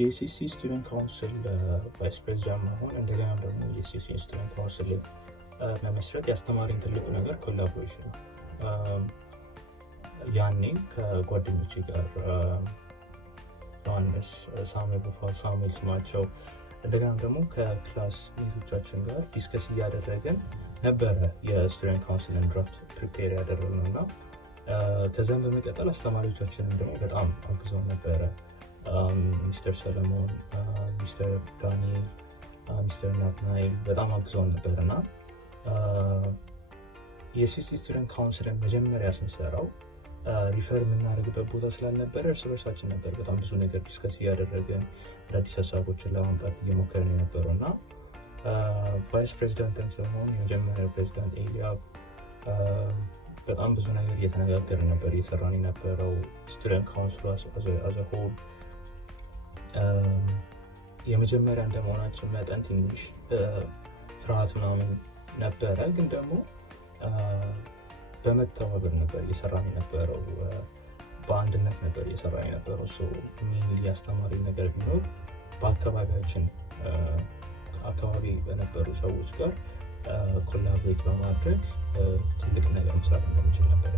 የሲሲ ስቱደንት ካውንስል ቫይስ ፕሬዚዳንት መሆን እንደገና ደግሞ የሲሲ ስቱደንት ካውንስል መመስረት ያስተማሪኝ ትልቁ ነገር ኮላቦሬሽን ነው። ያኔ ከጓደኞቼ ጋር ዮሐንስ፣ ሳሙኤል ስማቸው እንደገና ደግሞ ከክላስ ሜቶቻችን ጋር ዲስከስ እያደረግን ነበረ የስቱደንት ካውንስልን ድራፍት ፕሪፔር ያደረግነው እና ከዛም በመቀጠል አስተማሪዎቻችንን ደግሞ በጣም አግዘው ነበረ። ሚስተር ሰለሞን፣ ሚስተር ዳንኤል፣ ሚስተር ናትናኤል በጣም አግዘው ነበር እና የሲሲ ስቱደንት ካውንስልን መጀመሪያ ስንሰራው ሪፈር የምናደርግበት ቦታ ስላልነበረ እርስ በርሳችን ነበር በጣም ብዙ ነገር ዲስከስ እያደረግን አዳዲስ ሀሳቦችን ለማምጣት እየሞከርን የነበረው እና ቫይስ ፕሬዚዳንትን ስለመሆን የመጀመሪያ ፕሬዚዳንት ኤልያብ በጣም ብዙ ነገር እየተነጋገርን ነበር እየሰራን የነበረው። ስቱደንት ካውንስሉ አዘ ሆል የመጀመሪያ እንደመሆናችን መጠን ትንሽ ፍርሃት ምናምን ነበረ፣ ግን ደግሞ በመተባበር ነበር እየሰራን የነበረው፣ በአንድነት ነበር እየሰራን የነበረው። ሜንሊ አስተማሪ ነገር ቢኖር በአካባቢያችን አካባቢ በነበሩ ሰዎች ጋር ኮላቦሬት በማድረግ ትልቅ ነገር መስራት እንደምችል ነበር።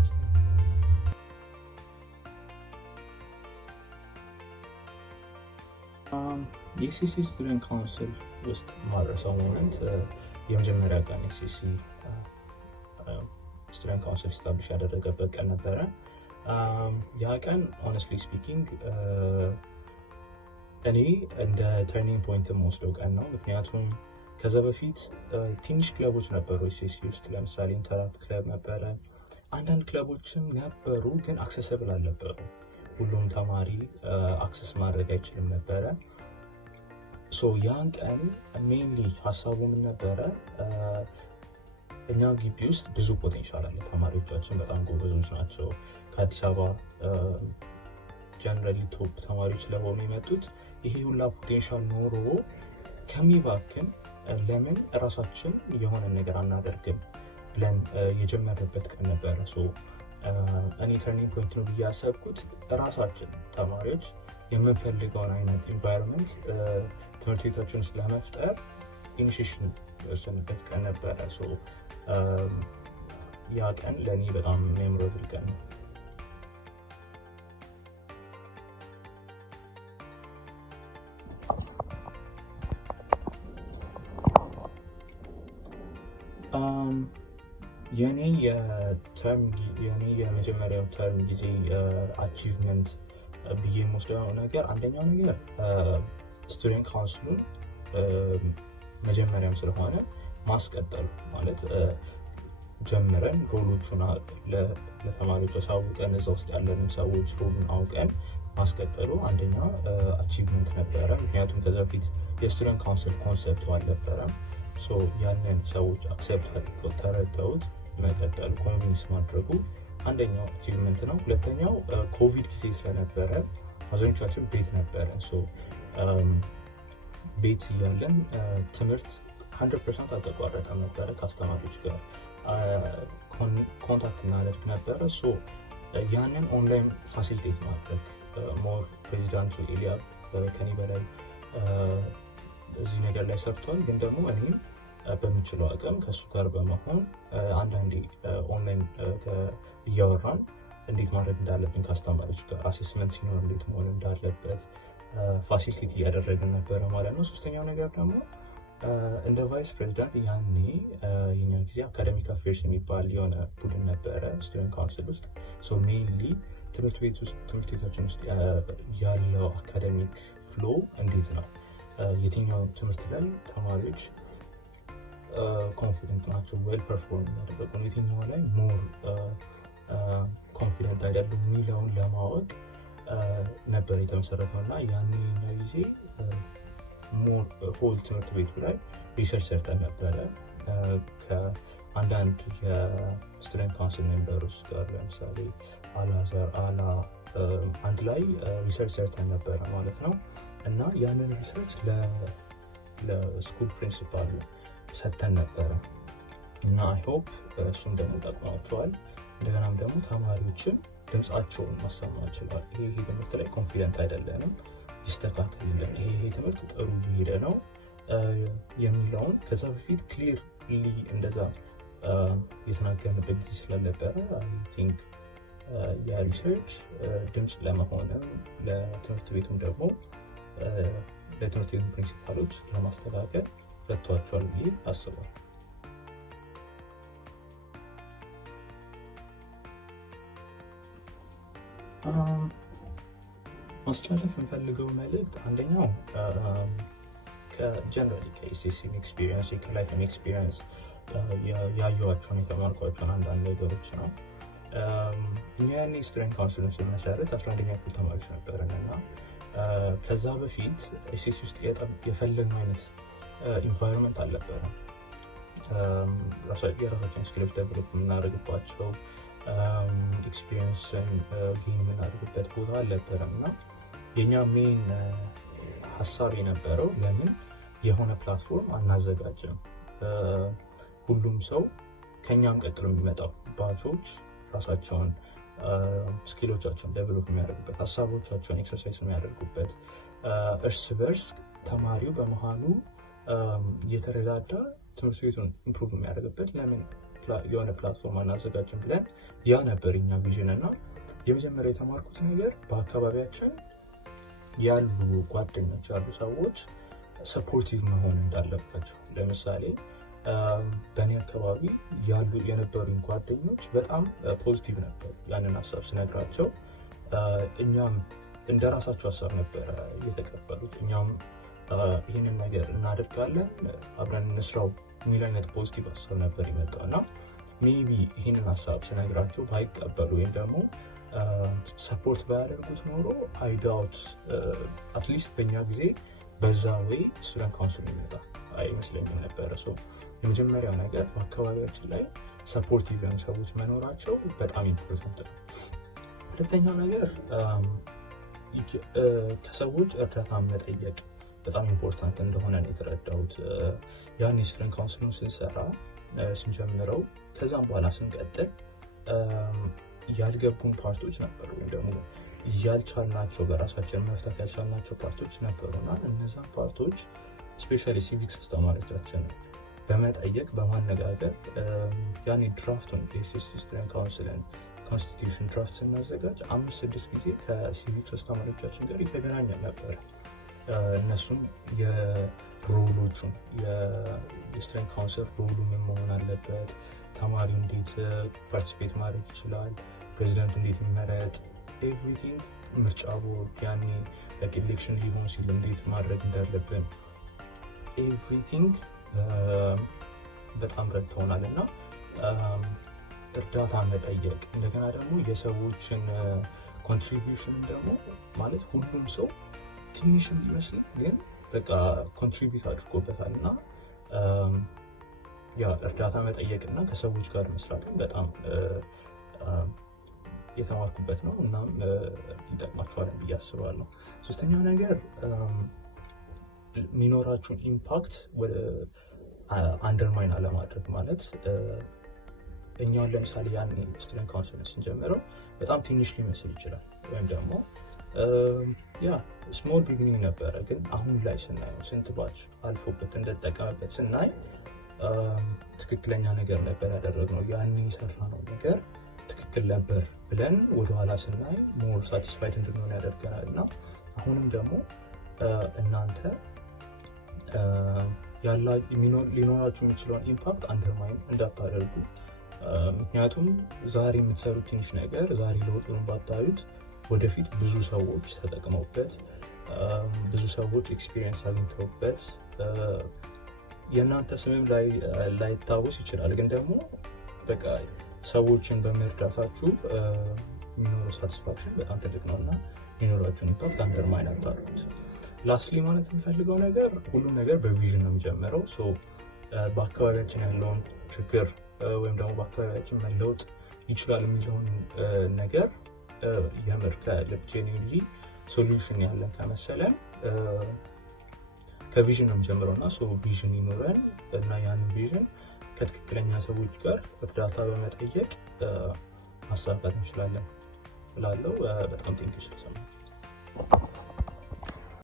የሲሲ ስቱደንት ካውንስል ውስጥ ማድረሰው ሞመንት የመጀመሪያ ቀን የሲሲ ስቱደንት ካውንስል ስታብሊሽ ያደረገበት ቀን ነበረ። ያ ቀን ሆነስትሊ ስፒኪንግ እኔ እንደ ተርኒንግ ፖይንት የምወስደው ቀን ነው። ምክንያቱም ከዛ በፊት ትንሽ ክለቦች ነበሩ ሲሲ ውስጥ። ለምሳሌ ኢንተራክት ክለብ ነበረ፣ አንዳንድ ክለቦችም ነበሩ፣ ግን አክሰሰብል አልነበሩ። ሁሉም ተማሪ አክሰስ ማድረግ አይችልም ነበረ። ያን ቀን ሜንሊ ሀሳቡ ምን ነበረ? እኛ ግቢ ውስጥ ብዙ ፖቴንሻል አለ። ተማሪዎቻችን በጣም ጎበዞች ናቸው። ከአዲስ አበባ ጀነራሊ ቶፕ ተማሪዎች ስለሆኑ የመጡት። ይሄ ሁላ ፖቴንሻል ኖሮ ከሚባክን ለምን እራሳችን የሆነ ነገር አናደርግም ብለን የጀመረበት ቀን ነበረ። እኔ ተርኒንግ ፖይንት ነው ብዬ ያሰብኩት እራሳችን ተማሪዎች የምንፈልገውን አይነት ኢንቫይሮንመንት ትምህርት ቤታችን ውስጥ ለመፍጠር ኢኒሺዬሽን የወሰንበት ቀን ነበረ። ያ ቀን ለእኔ በጣም ሜሞራብል ቀን ነው። የኔ የመጀመሪያው ተርም ጊዜ አቺቭመንት ብዬ የምወስደው ነገር አንደኛው ነገር ስቱደንት ካውንስሉን መጀመሪያም ስለሆነ ማስቀጠሉ ማለት ጀምረን ሮሎቹን ለተማሪዎች አሳውቀን እዛ ውስጥ ያለንን ሰዎች ሮሉን አውቀን ማስቀጠሉ አንደኛ አቺቭመንት ነበረ። ምክንያቱም ከዛ በፊት የስቱደንት ካውንስል ኮንሰፕቱ አልነበረም። ያንን ሰዎች አክሰፕት ተረድተውት መቀጠል ኮንቪንስ ማድረጉ አንደኛው አቺቭመንት ነው። ሁለተኛው ኮቪድ ጊዜ ስለነበረ አብዛኞቻችን ቤት ነበረን። ቤት እያለን ትምህርት 100% አልተቋረጠም ነበረ። ከአስተማሪዎች ጋር ኮንታክት እናደርግ ነበረ። ያንን ኦንላይን ፋሲሊቴት ማድረግ ሞር ፕሬዚዳንቱ ኤልያብ ከኔ በላይ እዚህ ነገር ላይ ሰርቷል። ግን ደግሞ እኔም በምችለው አቅም ከእሱ ጋር በመሆን አንዳንዴ ኦንላይን እያወራን እንዴት ማድረግ እንዳለብን ከአስተማሪዎች ጋር አሴስመንት ሲኖር እንዴት መሆን እንዳለበት ፋሲሊቴት እያደረግን ነበረ ማለት ነው። ሶስተኛው ነገር ደግሞ እንደ ቫይስ ፕሬዚዳንት ያኔ የኛ ጊዜ አካደሚክ አፌርስ የሚባል የሆነ ቡድን ነበረ ስቱደንት ካውንስል ውስጥ። ሜይንሊ ትምህርት ቤታችን ውስጥ ያለው አካደሚክ ፍሎ እንዴት ነው፣ የትኛው ትምህርት ላይ ተማሪዎች ኮንፊደንት ናቸው፣ ዌል ፐርፎርም ያደረጉ ነው፣ የትኛው ላይ ሞር ኮንፊደንት አይደሉም የሚለውን ለማወቅ ነበር የተመሰረተው እና ያኔ የኛ ጊዜ ሞር ሆል ትምህርት ቤቱ ላይ ሪሰርች ሰርተን ነበረ ከአንዳንድ የስቱደንት ካውንስል ሜምበሮች ጋር ለምሳሌ አላዛር አንድ ላይ ሪሰርች ሰርተን ነበረ ማለት ነው። እና ያንን ሪሰርች ለስኩል ፕሪንሲፓል ሰጥተን ነበረ እና አይ ሆፕ እሱም ደግሞ ጠቅሟቸዋል። እንደገናም ደግሞ ተማሪዎችን ድምፃቸውን ማሰማት ይችላል። ይሄ ትምህርት ላይ ኮንፊደንት አይደለንም፣ ይስተካከልልን፣ ይሄ ትምህርት ጥሩ እየሄደ ነው የሚለውን ከዛ በፊት ክሊርሊ እንደዛ የተናገርንበት ጊዜ ስላልነበረ አይ ቲንክ የሪሰርች ድምፅ ለመሆንም ለትምህርት ቤቱም ደግሞ ለትምህርት ቤቱ ፕሪንሲፓሎች ለማስተካከል ረድቷቸዋል ብዬ አስባለሁ። ማስተላለፍ የምፈልገው መልእክት አንደኛው ከጀነራሊ ከኤስኤስሲም ኤክስፒሪየንስ ከላይፍም ኤክስፒሪየንስ ያየኋቸውን የተማርኳቸውን አንዳንድ ነገሮች ነው። እኛ ያኔ ስቱደንት ካውንስልን ስንመሰርት 11ኛ ክፍል ተማሪዎች ነበርን እና ከዛ በፊት ኤስኤስሲ ውስጥ የፈለግነው አይነት ኢንቫይሮንመንት አልነበረም። የራሳችን ስኪሎች ደቨሎፕ የምናደርግባቸው ኤክስፒሪየንስን ጌን የምናደርግበት ቦታ አልነበረም እና የእኛ ሜን ሀሳብ የነበረው ለምን የሆነ ፕላትፎርም አናዘጋጅም፣ ሁሉም ሰው ከኛም ቀጥሎ የሚመጣው ባቾች ራሳቸውን ስኪሎቻቸውን ዴቨሎፕ የሚያደርጉበት፣ ሀሳቦቻቸውን ኤክሰርሳይዝ የሚያደርጉበት፣ እርስ በርስ ተማሪው በመሃሉ እየተረዳዳ ትምህርት ቤቱን ኢምፕሩቭ የሚያደርግበት ለምን የሆነ ፕላትፎርም አናዘጋጅም ብለን ያ ነበር እኛ ቪዥን እና የመጀመሪያ የተማርኩት ነገር በአካባቢያችን ያሉ ጓደኞች ያሉ ሰዎች ሰፖርቲቭ መሆን እንዳለባቸው። ለምሳሌ በእኔ አካባቢ የነበሩኝ ጓደኞች በጣም ፖዚቲቭ ነበሩ። ያንን ሀሳብ ስነግራቸው እኛም እንደ ራሳቸው ሀሳብ ነበረ የተቀበሉት። እኛም ይህንን ነገር እናደርጋለን አብረን እንስራው የሚል አይነት ፖዚቲቭ ሀሳብ ነበር የመጣው እና ሜቢ ይህንን ሀሳብ ስነግራቸው ባይቀበሉ ወይም ደግሞ ሰፖርት ባያደርጉት ኖሮ አይዳውት አትሊስት በእኛ ጊዜ በዛ ወይ ስቱደንት ካውንስል ይመጣ አይመስለኝም ነበረ። የመጀመሪያው ነገር በአካባቢያችን ላይ ሰፖርቲቭ የሆኑ ሰዎች መኖራቸው በጣም ኢምፖርታንት ነው። ሁለተኛው ነገር ከሰዎች እርዳታ መጠየቅ በጣም ኢምፖርታንት እንደሆነ ነው የተረዳሁት። ያን ስቱደንት ካውንስሉን ስንጀምረው ከዛም በኋላ ስንቀጥል ያልገቡን ፓርቶች ነበሩ ወይም ደግሞ ያልቻልናቸው በራሳችን መፍታት ያልቻልናቸው ፓርቶች ነበሩና እነዛን ፓርቶች ስፔሻሊ ሲቪክስ አስተማሪዎቻችን በመጠየቅ በማነጋገር ያኔ ድራፍቱን የኤስኤስሲ ስቱደንት ካውንስልን ኮንስቲቱሽን ድራፍት ስናዘጋጅ 5-6 ጊዜ ከሲቪክስ አስተማሪዎቻችን ጋር የተገናኘን ነበር። እነሱም የሮሎቹን የስቱደንት ካውንስል ሮሉ ምን መሆን አለበት፣ ተማሪው እንዴት ፓርቲሲፔት ማድረግ ይችላል፣ ፕሬዚዳንት እንዴት ይመረጥ፣ ኤቭሪቲንግ ምርጫ ቦርድ ያኔ ኤሌክሽን ሊሆን ሲል እንዴት ማድረግ እንዳለብን ኤቭሪቲንግ በጣም ረድተውናል እና እርዳታ መጠየቅ እንደገና ደግሞ የሰዎችን ኮንትሪቢዩሽን ደግሞ ማለት ሁሉም ሰው ትንሽም ሊመስል ግን በቃ ኮንትሪቢዩት አድርጎበታል እና ያ እርዳታ መጠየቅ እና ከሰዎች ጋር መስራትን በጣም የተማርኩበት ነው እና ይጠቅማችኋል ብዬ አስባለሁ። ሶስተኛው ነገር የሚኖራችሁን ኢምፓክት ወደ አንደርማይን አለማድረግ ማለት እኛውን ለምሳሌ ያን ስቱደንት ካውንስልን ስንጀምረው በጣም ትንሽ ሊመስል ይችላል ወይም ደግሞ ስሞል ቢግኒንግ ነበረ፣ ግን አሁን ላይ ስናየው ስንት ባች አልፎበት እንደተጠቀመበት ስናይ ትክክለኛ ነገር ነበር ያደረግነው፣ ያን የሰራነው ነገር ትክክል ነበር ብለን ወደኋላ ስናይ ሞር ሳቲስፋይድ እንድንሆን ያደርገናል እና አሁንም ደግሞ እናንተ ሊኖራችሁ የሚችለውን ኢምፓክት አንደርማይን እንዳታደርጉ። ምክንያቱም ዛሬ የምትሰሩት ትንሽ ነገር ዛሬ ለውጡን ባታዩት ወደፊት ብዙ ሰዎች ተጠቅመውበት ብዙ ሰዎች ኤክስፒሪየንስ አግኝተውበት የእናንተ ስምም ላይታወስ ይችላል፣ ግን ደግሞ በቃ ሰዎችን በመርዳታችሁ የሚኖረው ሳቲስፋክሽን በጣም ትልቅ ነው እና የሚኖራችሁን ኢምፓክት አንደርማይን አታድርጉት። ላስትሊ ማለት የሚፈልገው ነገር ሁሉም ነገር በቪዥን ነው የሚጀምረው። በአካባቢያችን ያለውን ችግር ወይም ደግሞ በአካባቢያችን መለወጥ ይችላል የሚለውን ነገር የምር ከልብ ጄኒውንሊ ሶሉሽን ያለን ከመሰለን ከቪዥን ነው የሚጀምረው እና ቪዥን ይኖረን እና ያንን ቪዥን ከትክክለኛ ሰዎች ጋር እርዳታ በመጠየቅ ማሳካት እንችላለን ብላለው። በጣም ቴንኪው ስለሰማችሁ።